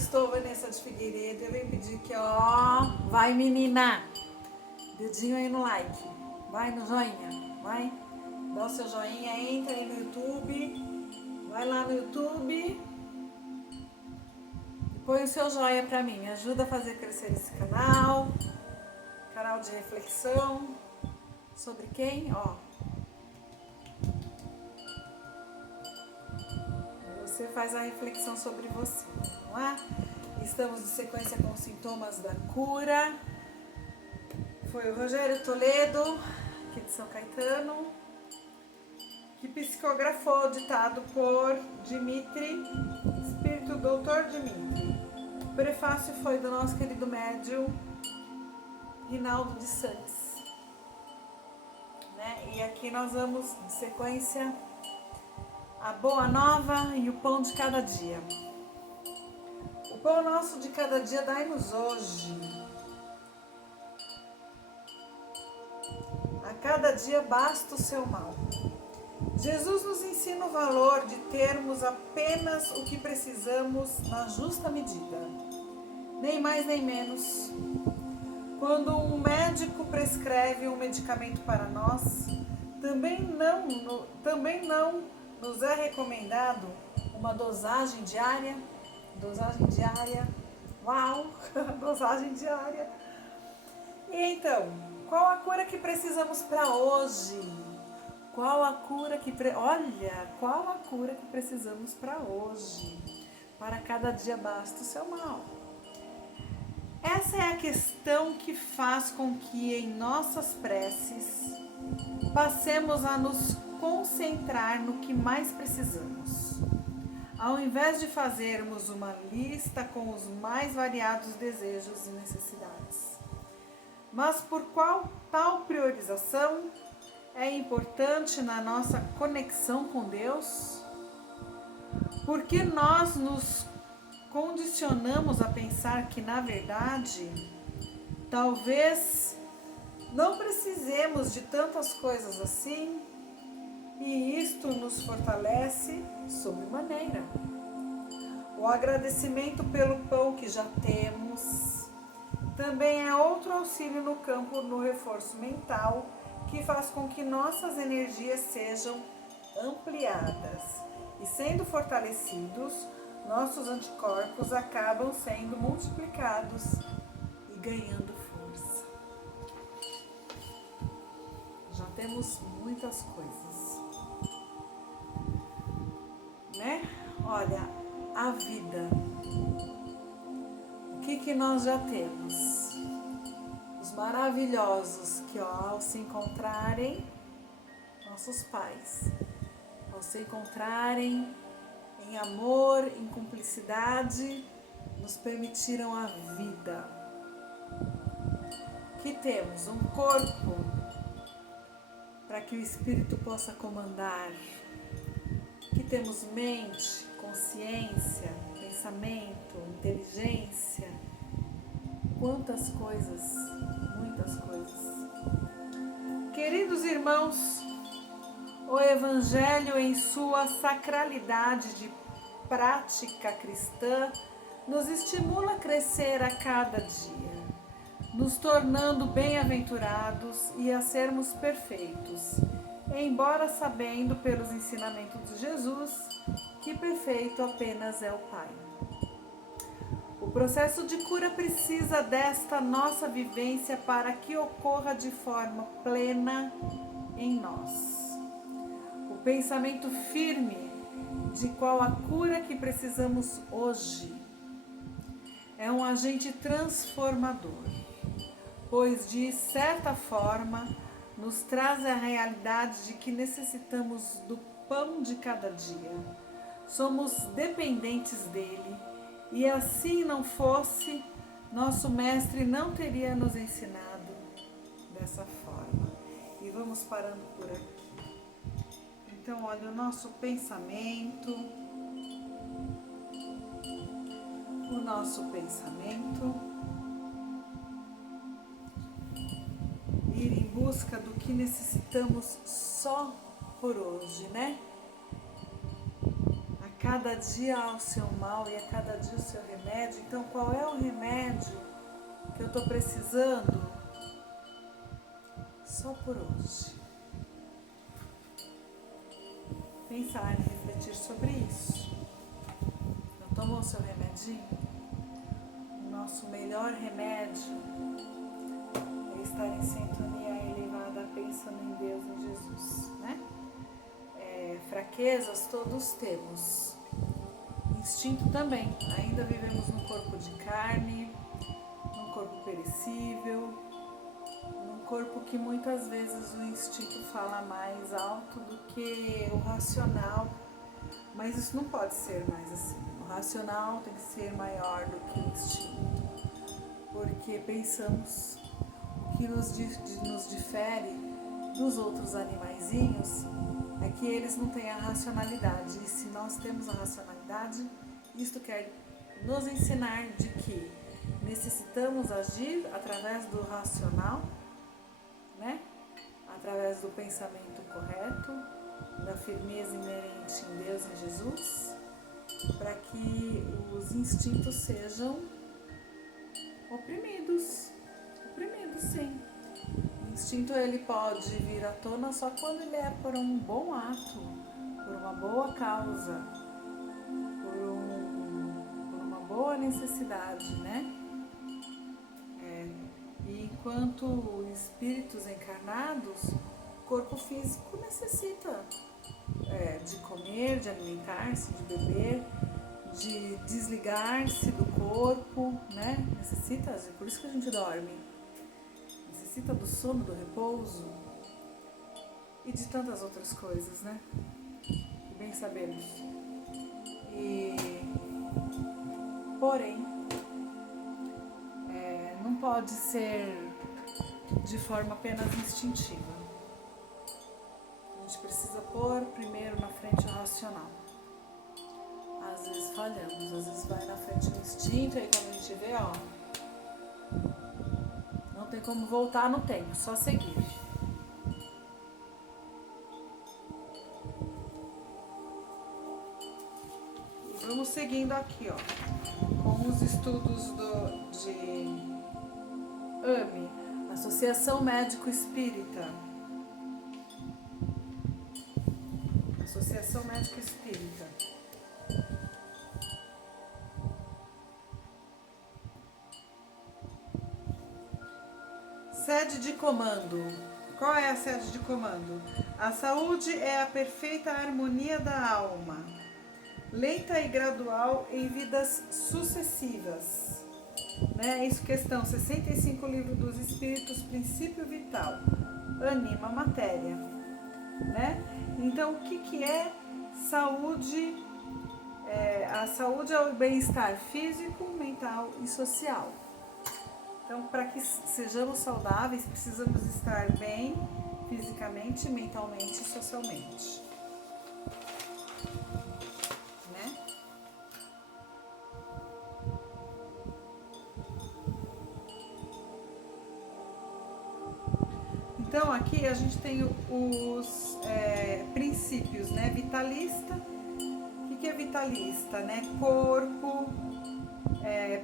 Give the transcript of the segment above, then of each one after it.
estou Vanessa de Figueiredo. Eu venho pedir que, ó, vai menina, dedinho aí no like, vai no joinha, vai, dá o seu joinha, entra aí no YouTube, vai lá no YouTube e põe o seu joinha pra mim, me ajuda a fazer crescer esse canal de reflexão sobre quem, ó, você faz a reflexão sobre você, não é? Estamos de sequência com sintomas da cura. Foi o Rogério Toledo, aqui de São Caetano, que psicografou o ditado por Dimitri, Espírito Doutor Dimitri. O prefácio foi do nosso querido médium Rinaldo de Santos. Né? E aqui nós vamos, de sequência, a boa nova e o pão de cada dia. O pão nosso de cada dia dai-nos hoje. A cada dia basta o seu mal. Jesus nos ensina o valor de termos apenas o que precisamos na justa medida, nem mais nem menos. Quando um médico prescreve um medicamento para nós, também não nos é recomendado uma dosagem diária. Uau, dosagem diária. E então, qual a cura que precisamos para hoje? Qual a cura que precisamos para hoje? Para cada dia basta o seu mal. Essa é a questão que faz com que em nossas preces passemos a nos concentrar no que mais precisamos, ao invés de fazermos uma lista com os mais variados desejos e necessidades. Mas por qual tal priorização é importante na nossa conexão com Deus? Porque nós nos condicionamos a pensar que, na verdade, talvez não precisemos de tantas coisas assim, e isto nos fortalece sobremaneira. O agradecimento pelo pão que já temos também é outro auxílio no campo no reforço mental, que faz com que nossas energias sejam ampliadas. E sendo fortalecidos, nossos anticorpos acabam sendo multiplicados e ganhando força. Já temos muitas coisas, né? Olha, a vida. O que nós já temos? Os maravilhosos que, ó, ao se encontrarem, nossos pais, ao se encontrarem em amor, em cumplicidade, nos permitiram a vida. Que temos um corpo para que o espírito possa comandar. Que temos mente, consciência, pensamento, inteligência. Quantas coisas, muitas coisas. Queridos irmãos, o Evangelho, em sua sacralidade de prática cristã, nos estimula a crescer a cada dia, nos tornando bem-aventurados e a sermos perfeitos, embora sabendo pelos ensinamentos de Jesus que perfeito apenas é o Pai. O processo de cura precisa desta nossa vivência para que ocorra de forma plena em nós. O pensamento firme de qual a cura que precisamos hoje é um agente transformador, pois de certa forma nos traz a realidade de que necessitamos do pão de cada dia. Somos dependentes dele e, assim não fosse, nosso mestre não teria nos ensinado dessa forma. E vamos parando por aqui. Então, olha, o nosso pensamento, ir em busca do que necessitamos só por hoje, né? A cada dia há o seu mal e a cada dia o seu remédio. Então, qual é o remédio que eu estou precisando só por hoje? Pensar e refletir sobre isso. Não tomou o seu remedinho? O nosso melhor remédio é estar em sintonia elevada, pensando em Deus, em Jesus, né? Fraquezas todos temos. Instinto também. Ainda vivemos num corpo de carne, num corpo perecível, num corpo que muitas vezes o instinto fala mais alto do que o racional. Mas isso não pode ser mais assim. O racional tem que ser maior do que o instinto. Porque pensamos, o que nos difere dos outros animaizinhos é que eles não têm a racionalidade. E se nós temos a racionalidade, isto quer nos ensinar de que necessitamos agir através do racional, né? Através do pensamento correto, da firmeza inerente em Deus e Jesus, para que os instintos sejam oprimidos, sim. O instinto ele pode vir à tona só quando ele é por um bom ato, por uma boa causa, por uma boa necessidade, né? E enquanto espíritos encarnados, o corpo físico necessita de comer, de alimentar-se, de beber, de desligar-se do corpo, né? Necessita, por isso que a gente dorme. Necessita do sono, do repouso e de tantas outras coisas, né? Que bem sabemos. Porém, não pode ser de forma apenas instintiva. A gente precisa pôr primeiro na frente o racional. Às vezes falhamos, às vezes vai na frente o instinto, aí quando a gente vê, não tem como voltar, não tem, só seguir. E vamos seguindo aqui, com os estudos de AME, Associação Médico Espírita. Associação Médico Espírita. Sede de comando. Qual é a sede de comando? A saúde é a perfeita harmonia da alma, lenta e gradual em vidas sucessivas. Né? Isso, questão 65, Livro dos Espíritos, Princípio Vital. Anima a matéria. Né? Então, o que é saúde? A saúde é o bem-estar físico, mental e social. Então, para que sejamos saudáveis, precisamos estar bem fisicamente, mentalmente e socialmente. Né? Então, aqui a gente tem os princípios, né? Vitalista. O que é vitalista? Né? Corpo,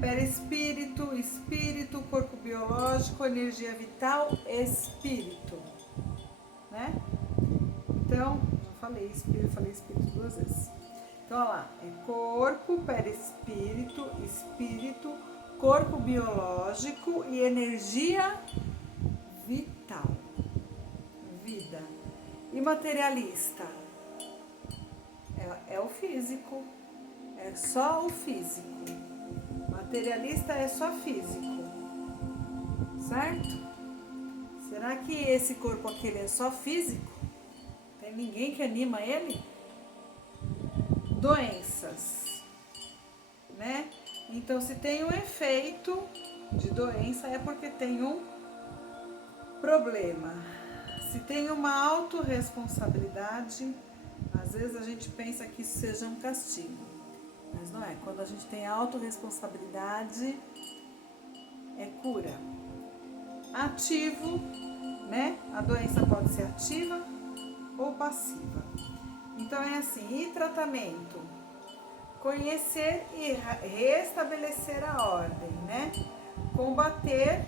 perispírito, espírito, corpo biológico, energia vital, espírito, né? Então, já falei espírito 2 vezes. Então, olha lá, corpo, perispírito, espírito, corpo biológico e energia vital, vida. E materialista? É o físico, é só o físico. Materialista é só físico, certo? Será que esse corpo aqui é só físico? Tem ninguém que anima ele? Doenças, né? Então, se tem um efeito de doença é porque tem um problema. Se tem uma autorresponsabilidade, às vezes a gente pensa que isso seja um castigo. Mas não é. Quando a gente tem autorresponsabilidade, é cura. Ativo, né? A doença pode ser ativa ou passiva. Então é assim, e tratamento? conhecer e restabelecer a ordem, né? Combater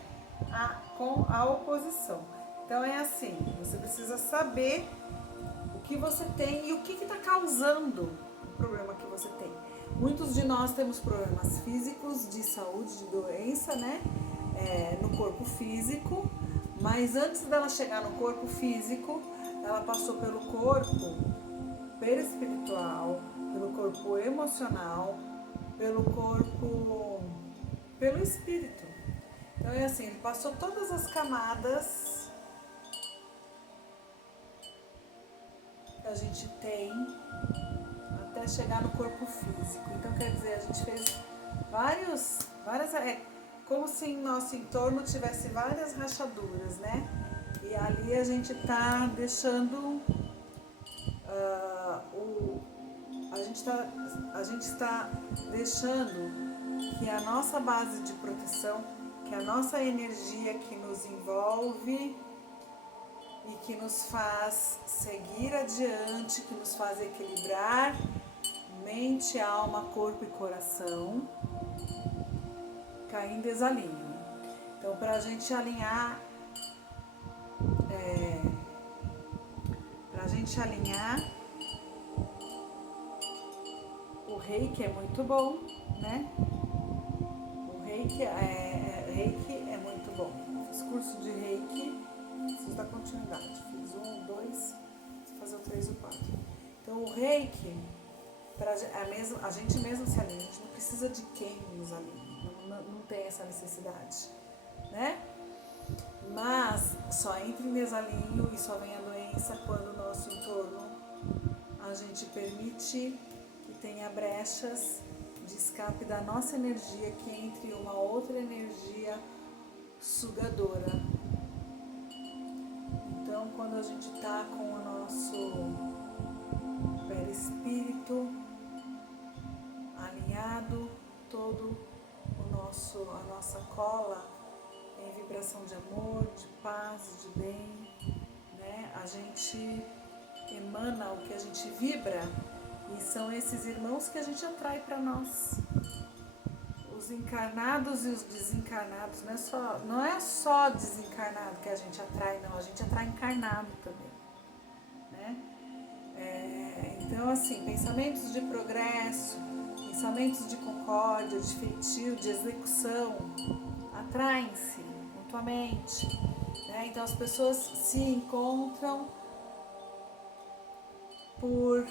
com a oposição. Então é assim, você precisa saber o que você tem e o que está causando o problema que você tem. Muitos de nós temos problemas físicos, de saúde, de doença, né? No corpo físico, mas antes dela chegar no corpo físico, ela passou pelo corpo perispiritual, pelo corpo emocional, pelo espírito. Então é assim, ele passou todas as camadas que a gente tem até chegar no corpo físico. Então quer dizer, a gente fez várias, como se em nosso entorno tivesse várias rachaduras, né? E ali a gente está deixando a gente está deixando que a nossa base de proteção, que a nossa energia que nos envolve e que nos faz seguir adiante, que nos faz equilibrar mente, alma, corpo e coração, cair em desalinho. Então, para a gente alinhar, o reiki é muito bom, né? O reiki é muito bom. Fiz curso de reiki, preciso dar continuidade. Fiz 1, 2, vou fazer o 3 e o 4. Então, o reiki, a gente mesmo se alinha, a gente não precisa de quem nos alinhe, não tem essa necessidade, né? Mas só entra em desalinho e só vem a doença quando o nosso entorno a gente permite que tenha brechas de escape da nossa energia que entre uma outra energia sugadora. Então, quando a gente está com o nosso perispírito alinhado, todo a nossa cola em vibração de amor, de paz, de bem, né? A gente emana o que a gente vibra e são esses irmãos que a gente atrai para nós. Os encarnados e os desencarnados, não é só desencarnado que a gente atrai, não, a gente atrai encarnado também, né? Então, assim, pensamentos de progresso, pensamentos de concórdia, de feitio, de execução, atraem-se mutuamente, né? Então as pessoas se encontram por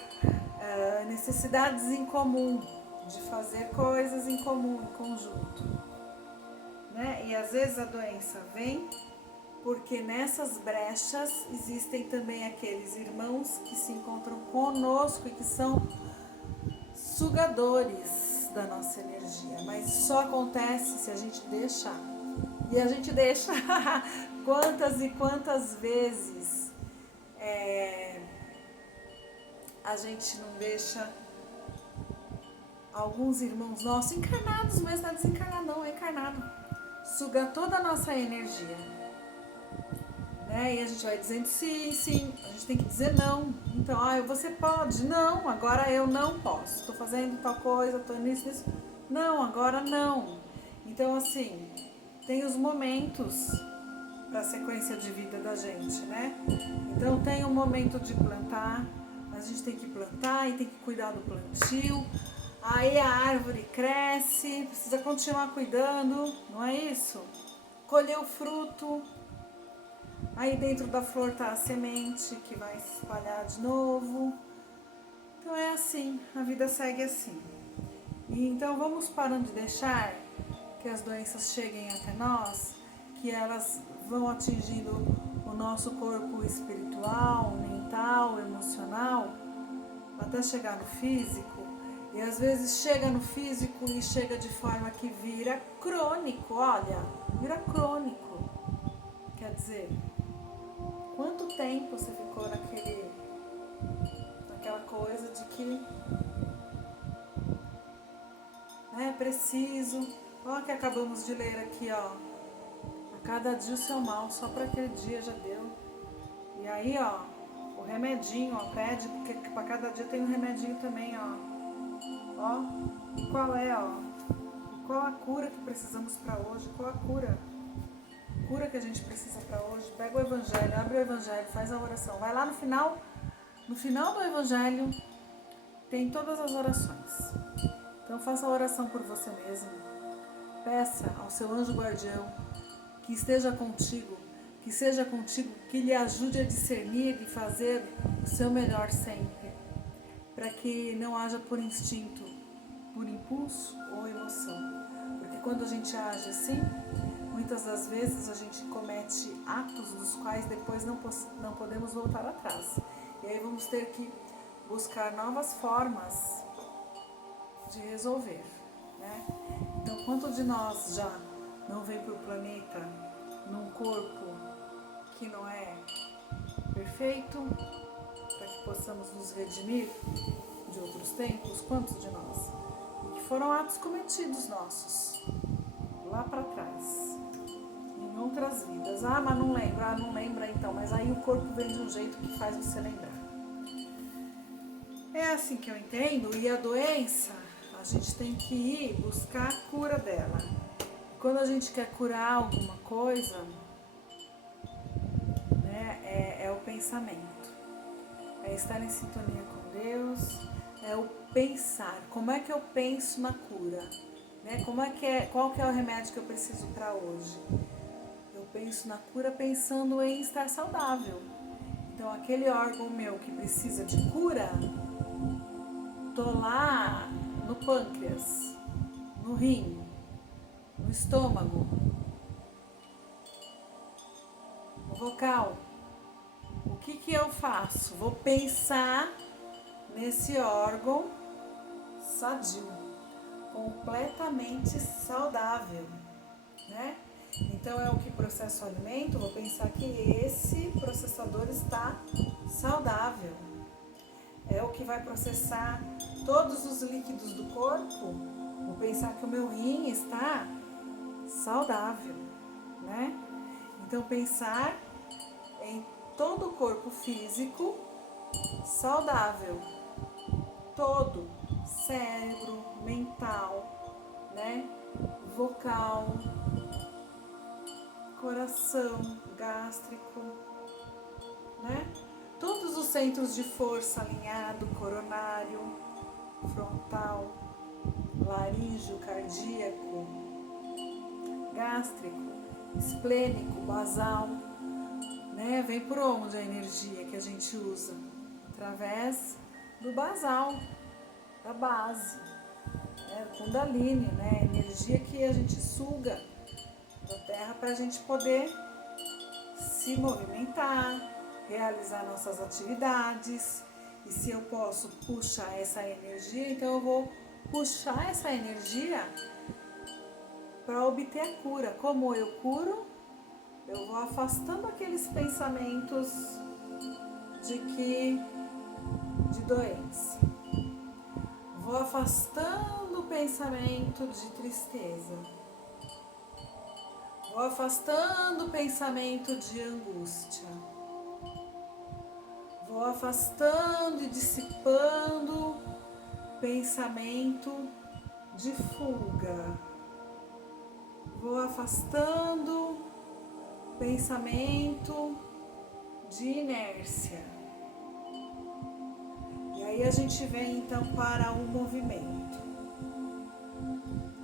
necessidades em comum, de fazer coisas em comum, em conjunto, né? E às vezes a doença vem porque nessas brechas existem também aqueles irmãos que se encontram conosco e que são sugadores da nossa energia, mas só acontece se a gente deixar. E a gente deixa quantas e quantas vezes a gente não deixa alguns irmãos nossos, encarnados mesmo, não é desencarnado não, é encarnado, suga toda a nossa energia, né? E a gente vai dizendo sim, sim, a gente tem que dizer não. Então, você pode, não, agora eu não posso, estou fazendo tal coisa, estou nisso, não, agora não. Então, assim, tem os momentos para a sequência de vida da gente, né? Então, tem um momento de plantar, a gente tem que plantar e tem que cuidar do plantio. Aí a árvore cresce, precisa continuar cuidando, não é isso? Colher o fruto, aí dentro da flor está a semente que vai se espalhar de novo. Então é assim, a vida segue assim. E então vamos parando de deixar que as doenças cheguem até nós, que elas vão atingindo o nosso corpo espiritual, mental, emocional, até chegar no físico. E às vezes chega no físico e chega de forma que vira crônico, vira crônico. Quer dizer, quanto tempo você ficou naquela coisa de que preciso, que acabamos de ler aqui, a cada dia o seu mal, só para aquele dia já deu. E aí, o remedinho, pede, porque para cada dia tem um remedinho também, Ó, e qual é, ó? E qual a cura que precisamos para hoje? Qual a cura? Cura que a gente precisa para hoje? Pega o Evangelho, abre o Evangelho, faz a oração. Vai lá no final do Evangelho tem todas as orações. Então faça a oração por você mesmo. Peça ao seu anjo guardião que esteja contigo, que seja contigo, que lhe ajude a discernir e fazer o seu melhor sempre, para que não haja por instinto, por impulso ou emoção. Porque quando a gente age assim, muitas das vezes a gente comete atos dos quais depois não podemos voltar atrás. E aí vamos ter que buscar novas formas de resolver, né? Então, quanto de nós já não vem para o planeta num corpo que não é perfeito, para que possamos nos redimir de outros tempos? Quantos de nós? E que foram atos cometidos nossos lá para trás, em outras vidas. Ah, mas não lembra. Ah, não lembra então, mas aí o corpo vem de um jeito que faz você lembrar. É assim que eu entendo. E a doença, a gente tem que ir buscar a cura dela. Quando a gente quer curar alguma coisa, né, é o pensamento. É estar em sintonia com Deus, é o pensar. Como é que eu penso na cura? Né? Qual que é o remédio que eu preciso para hoje? Eu penso na cura pensando em estar saudável. Então, aquele órgão meu que precisa de cura, tô lá no pâncreas, no rim, no estômago, no vocal. O que eu faço? Vou pensar nesse órgão sadio, completamente saudável, né? Então é o que processa o alimento, vou pensar que esse processador está saudável. É o que vai processar todos os líquidos do corpo, vou pensar que o meu rim está saudável, né? Então pensar em todo o corpo físico saudável, todo, cérebro, mental, né? Vocal, coração, gástrico, né? Todos os centros de força alinhado, coronário, frontal, laríngeo, cardíaco, gástrico, esplênico, basal, né? Vem por onde a energia que a gente usa? Através do basal, da base, né? Kundalini, né? A energia que a gente suga da terra para a gente poder se movimentar, realizar nossas atividades. E se eu posso puxar essa energia, então eu vou puxar essa energia para obter a cura. Como eu curo? Eu vou afastando aqueles pensamentos de doença. Vou afastando o pensamento de tristeza. Vou afastando o pensamento de angústia. Vou afastando e dissipando pensamento de fuga. Vou afastando pensamento de inércia. E aí a gente vem então para o movimento.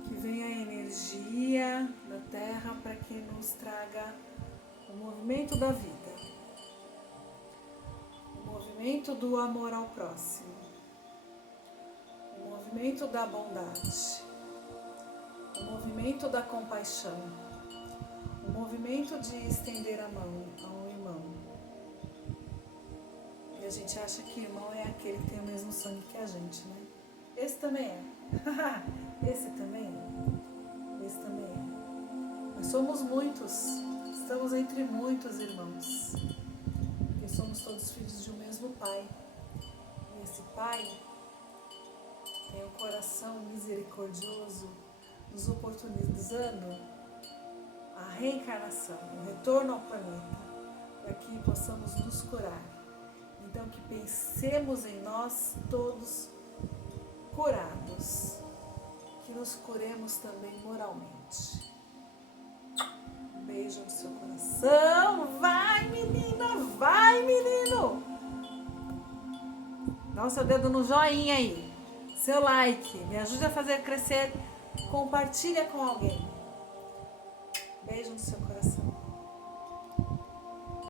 Que vem a energia da Terra para que nos traga o movimento da vida. O movimento do amor ao próximo. O movimento da bondade. O movimento da compaixão. O movimento de estender a mão a um irmão. E a gente acha que irmão é aquele que tem o mesmo sangue que a gente, né? Esse também é. Esse também é. Esse também é. Nós somos muitos. Estamos entre muitos irmãos. Porque somos todos filhos de um mesmo Pai. E esse Pai tem um coração misericordioso, nos oportunizando a reencarnação, o retorno ao planeta, para que possamos nos curar. Então que pensemos em nós todos curados, que nos curemos também moralmente. Um beijo no seu coração. Vai, menina, vai, menino. Dá o seu dedo no joinha aí, seu like, me ajude a fazer crescer. Compartilha com alguém. Beijo no seu coração.